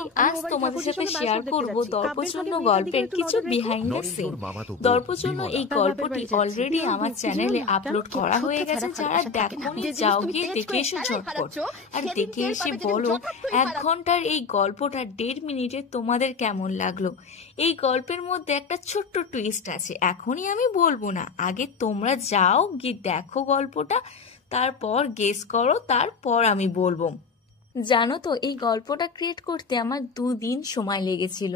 তাই আজ তোমাদের সাথে শেয়ার করব দর্পচূর্ণ গল্পের কিছু বিহাইন্ড দ্য সিন। দর্পচূর্ণ এই গল্পটি অলরেডি আমার চ্যানেলে আপলোড করা হয়ে গেছে, যারা দেখোনি যাও গিয়ে দেখে এসো ঝটপট। আর দেখে এসে বলো 1 ঘন্টার এই গল্পটা 1.5 মিনিটে তোমাদের কেমন লাগলো। এই গল্পের মধ্যে একটা ছোট্ট টুইস্ট আছে, এখনই আমি বলবো না, আগে তোমরা যাও গিয়ে দেখো গল্পটা, তারপর গেস করো, তারপর আমি বলবো। জানো তো এই গল্পটা ক্রিয়েট করতে আমার 2 দিন সময় লেগেছিল।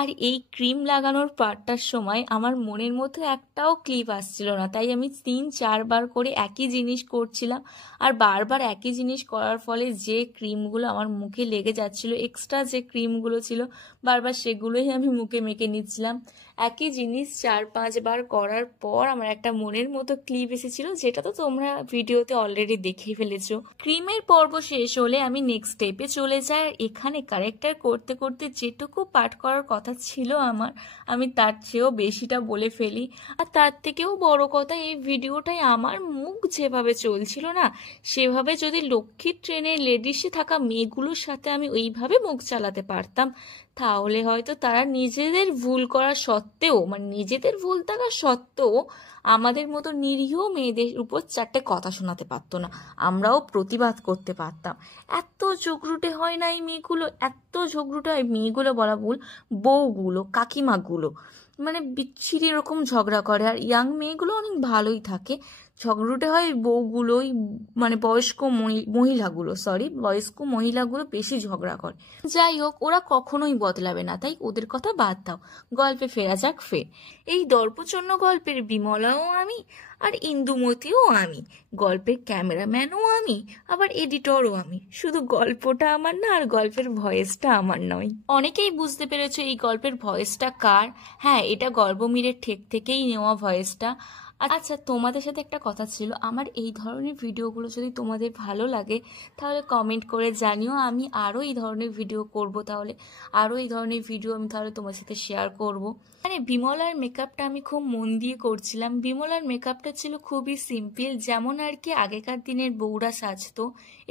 আর এই ক্রিম লাগানোর পার্টটার সময় আমার মনের মধ্যে একটাও ক্লিপ আসছিল না, তাই আমি 3-4 বার করে একই জিনিস করছিলাম। আর বারবার একই জিনিস করার ফলে যে ক্রিমগুলো আমার মুখে লেগে যাচ্ছিল, এক্সট্রা যে ক্রিমগুলো ছিল, বারবার সেগুলোই আমি মুখে মেখে নিচ্ছিলাম। একই জিনিস 4-5 বার করার পর আমার একটা মনের মতো ক্লিপ এসেছিল, যেটা তো তোমরা ভিডিওতে অলরেডি দেখেই ফেলেছো। ক্রিমের পর্ব শেষ হলে আমি নেক্সট স্টেপে চলে যাই। আর এখানে ক্যারেক্টার করতে করতে যেটুকু পাঠ করার কথা ছিল আমার, আমি তার চেয়েও বেশিটা বলে ফেলি। আর তার থেকেও বড় কথা, এই ভিডিওটাই আমার মুখ যেভাবে চলছিল না, সেভাবে যদি লক্ষ্মীর ট্রেনের লেডিসে থাকা মেয়েগুলোর সাথে আমি ওইভাবে মুখ চালাতে পারতাম, তাহলে হয়তো তারা নিজেদের ভুল করা সত্ত্বেও, মানে নিজেদের ভুল থাকা সত্ত্বেও আমাদের মতো নিরীহ মেয়েদের উপর 4টে কথা শোনাতে পারতো না, আমরাও প্রতিবাদ করতে পারতাম। এত ঝগড়ুটে হয় না এই মেয়েগুলো, এত ঝগড়ুটে হয় মেয়েগুলো বলা ভুল, বউগুলো, কাকিমাগুলো, মানে বিচ্ছিরি এরকম ঝগড়া করে। আর ইয়াং মেয়েগুলো অনেক ভালোই থাকে, ঝগড়ুটে হয় বউগুলোই, মানে বয়স্ক মহিলাগুলো বেশি ঝগড়া করে। যাই হোক, ওরা কখনোই বদলাবে না, তাই ওদের কথা বাদ দাও, গল্পে ফেরা যাক ফের। এই দর্পচূর্ণ গল্পের বিমলাও আমি, আর ইন্দুমতিও আমি, গল্পের ক্যামেরাম্যানও আমি, আবার এডিটরও আমি। শুধু গল্পটা আমার না, আর গল্পের ভয়েসটা আমার নয়। অনেকেই বুঝতে পেরেছো এই গল্পের ভয়েসটা কার। হ্যাঁ, এটা গর্বমীরের ঠেক থেকেই নেওয়া ভয়েসটা। আচ্ছা, তোমাদের সাথে একটা কথা ছিল, আমার এই ধরনের ভিডিওগুলো যদি তোমাদের ভালো লাগে তাহলে কমেন্ট করে জানিও, আমি আরও এই ধরনের ভিডিও করব, তাহলে আরও এই ধরনের ভিডিও আমি তাহলে তোমার সাথে শেয়ার করব। মানে বিমলার মেকআপটা আমি খুব মন দিয়ে করছিলাম। বিমলার মেকআপটা ছিল খুবই সিম্পল, যেমন আর কি আগেকার দিনের বউরা সাজতো,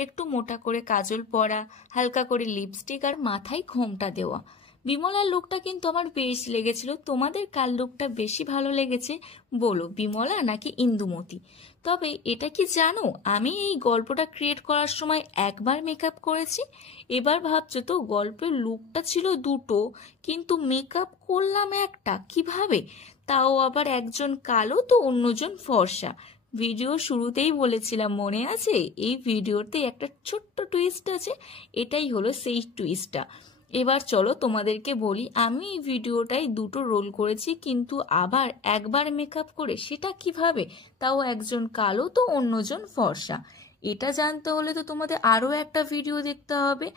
একটু মোটা করে কাজল পরা, হালকা করে লিপস্টিক, আর মাথায় ঘোমটা দেওয়া। বিমলার লুকটা কিন্তু আমার বেশ লেগেছিল। তোমাদের কার লুকটা বেশি ভালো লেগেছে বলো, বিমলা নাকি ইন্দুমতি? তবে এটা কি জানো, আমি এই গল্পটা ক্রিয়েট করার সময় একবার মেকআপ করেছি। এবার ভাবছো তো, গল্পের লুকটা ছিল 2টো, কিন্তু মেকআপ করলাম একটা, কিভাবে? তাও আবার একজন কালো তো অন্যজন ফর্সা। ভিডিও শুরুতেই বলেছিলাম, মনে আছে? এই ভিডিওতে একটা ছোট্ট টুইস্ট আছে, এটাই হলো সেই টুইস্টটা। এবার চলো তোমাদেরকে বলি, আমি এই ভিডিওটাই 2টো রোল করেছি, কিন্তু আবার একবার মেকআপ করে, সেটা কিভাবে? তাও একজন কালো তো অন্যজন ফর্সা। এটা জানতে হলে তো তোমাদের আরও একটা ভিডিও দেখতে হবে।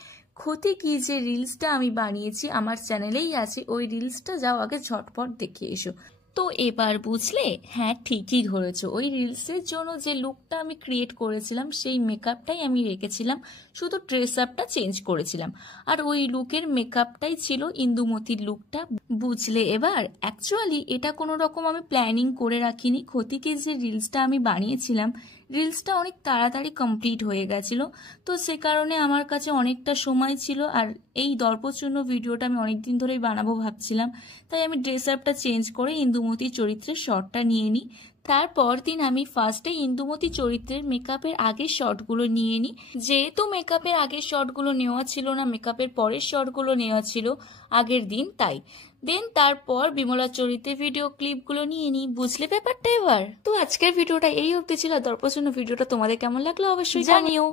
ক্ষতি কি যে রিলসটা আমি বানিয়েছি, আমার চ্যানেলেই আছে, ওই রিলসটা যাও আগে ঝটপট দেখে এসো। তো এবার বুঝলে? হ্যাঁ, ঠিকই ধরেছো, ওই রিলসের জন্য যে লুকটা আমি ক্রিয়েট করেছিলাম সেই মেকআপটাই আমি রেখেছিলাম, শুধু ড্রেস আপটা চেঞ্জ করেছিলাম। আর ওই লুকের মেকআপটাই ছিল ইন্দুমতির লুকটা, বুঝলে এবার? অ্যাকচুয়ালি এটা কোনো রকম আমি প্ল্যানিং করে রাখিনি। ক্ষতিকে যে রিলসটা আমি বানিয়েছিলাম, রিলসটা অনেক তাড়াতাড়ি কমপ্লিট হয়ে গেছিল, তো সে কারণে আমার কাছে অনেকটা সময় ছিল। আর এই দর্পচূর্ণ ভিডিওটা আমি অনেকদিন ধরেই বানাবো ভাবছিলাম, তাই আমি ড্রেস আপটা চেঞ্জ করে ইন্দুমতি চরিত্রের শটটা নিয়ে নিই। তারপর দিন আমি ফার্স্টে ইন্দুমতি চরিত্রের মেকআপের আগের শটগুলো নিয়ে নিই। যেহেতু মেকআপের আগের শটগুলো নেওয়া ছিল না, মেকআপের পরের শটগুলো নেওয়া ছিল আগের দিন, তাই তারপর বিমলা চরিত্রের ভিডিও ক্লিপগুলো নিয়ে নিই। বুঝলে ব্যাপারটা এবার? তো আজকের ভিডিওটা এই অবধি ছিল। দর্পচূর্ণ ভিডিওটা তোমাদের কেমন লাগলো অবশ্যই জানিও।